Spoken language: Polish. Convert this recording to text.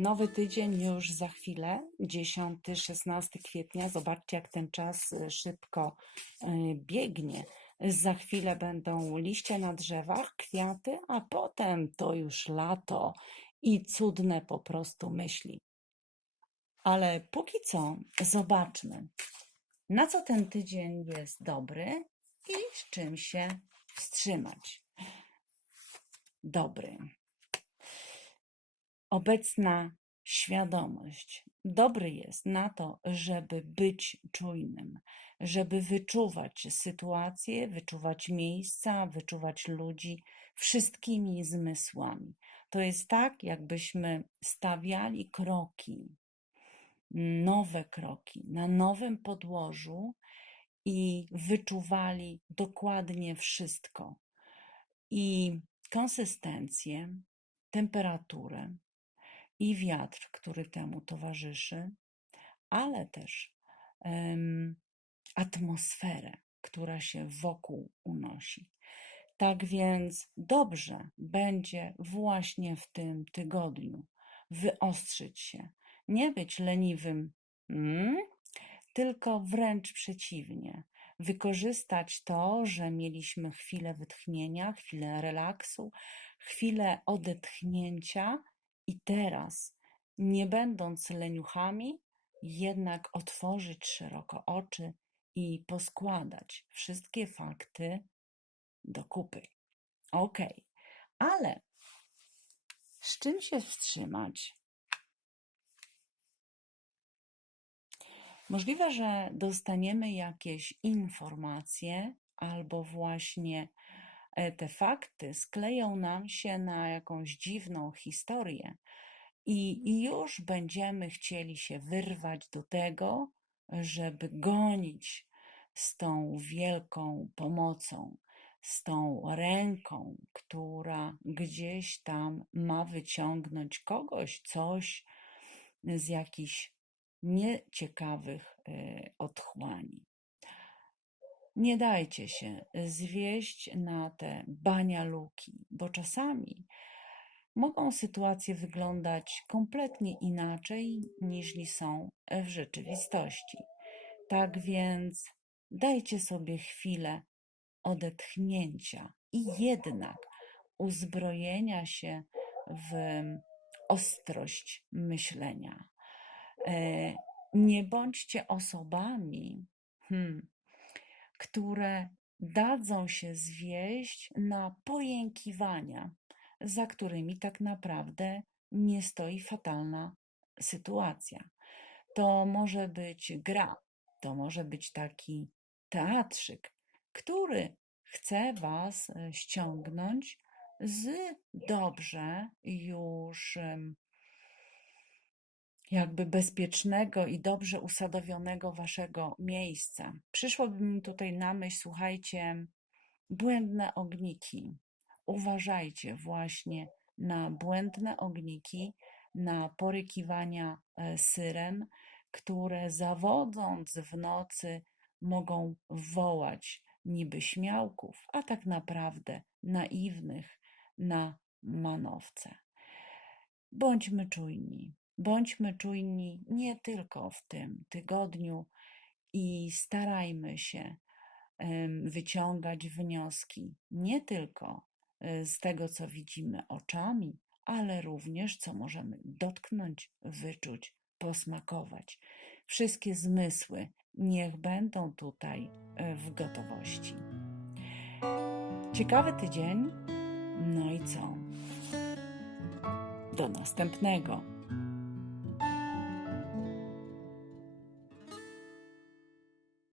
Nowy tydzień już za chwilę, 10-16 kwietnia. Zobaczcie, jak ten czas y, szybko y, biegnie. Za chwilę będą liście na drzewach, kwiaty, a potem to już lato i cudne po prostu myśli. Ale póki co zobaczmy, na co ten tydzień jest dobry i z czym się wstrzymać. Dobry. Obecna świadomość dobry jest na to, żeby być czujnym, żeby wyczuwać sytuacje, wyczuwać miejsca, wyczuwać ludzi wszystkimi zmysłami. To jest tak, jakbyśmy stawiali kroki, nowe kroki na nowym podłożu i wyczuwali dokładnie wszystko. I konsystencję, temperaturę, i wiatr, który temu towarzyszy, ale też atmosferę, która się wokół unosi. Tak więc dobrze będzie właśnie w tym tygodniu wyostrzyć się, nie być leniwym, mm, tylko wręcz przeciwnie. Wykorzystać to, że mieliśmy chwilę wytchnienia, chwilę relaksu, chwilę odetchnięcia i teraz, nie będąc leniuchami, jednak otworzyć szeroko oczy i poskładać wszystkie fakty do kupy. Ok, ale z czym się wstrzymać? Możliwe, że dostaniemy jakieś informacje, albo właśnie te fakty skleją nam się na jakąś dziwną historię, i i już będziemy chcieli się wyrwać do tego, żeby gonić z tą wielką pomocą, z tą ręką, która gdzieś tam ma wyciągnąć kogoś, coś z jakichś nieciekawych e, otchłani. Nie dajcie się zwieść na te banialuki, bo czasami mogą sytuacje wyglądać kompletnie inaczej niż są w rzeczywistości. Tak więc dajcie sobie chwilę odetchnięcia i jednak uzbrojenia się w ostrość myślenia. E, nie bądźcie osobami, hmm, które dadzą się zwieść na pojękiwania, za którymi tak naprawdę nie stoi fatalna sytuacja. To może być gra, to może być taki teatrzyk, który chce Was e, ściągnąć z dobrze już jakby bezpiecznego i dobrze usadowionego waszego miejsca. Przyszłoby mi tutaj na myśl, słuchajcie, błędne ogniki. Uważajcie właśnie na błędne ogniki, na porykiwania e, syren, które zawodząc w nocy mogą wołać niby śmiałków, a tak naprawdę naiwnych na manowce. Bądźmy czujni, Bądźmy czujni nie tylko w tym tygodniu i starajmy się wyciągać wnioski nie tylko e, z tego, co widzimy oczami, ale również co możemy dotknąć, wyczuć, posmakować. Wszystkie zmysły niech będą tutaj e, w gotowości. Ciekawy tydzień. No i co? Do następnego.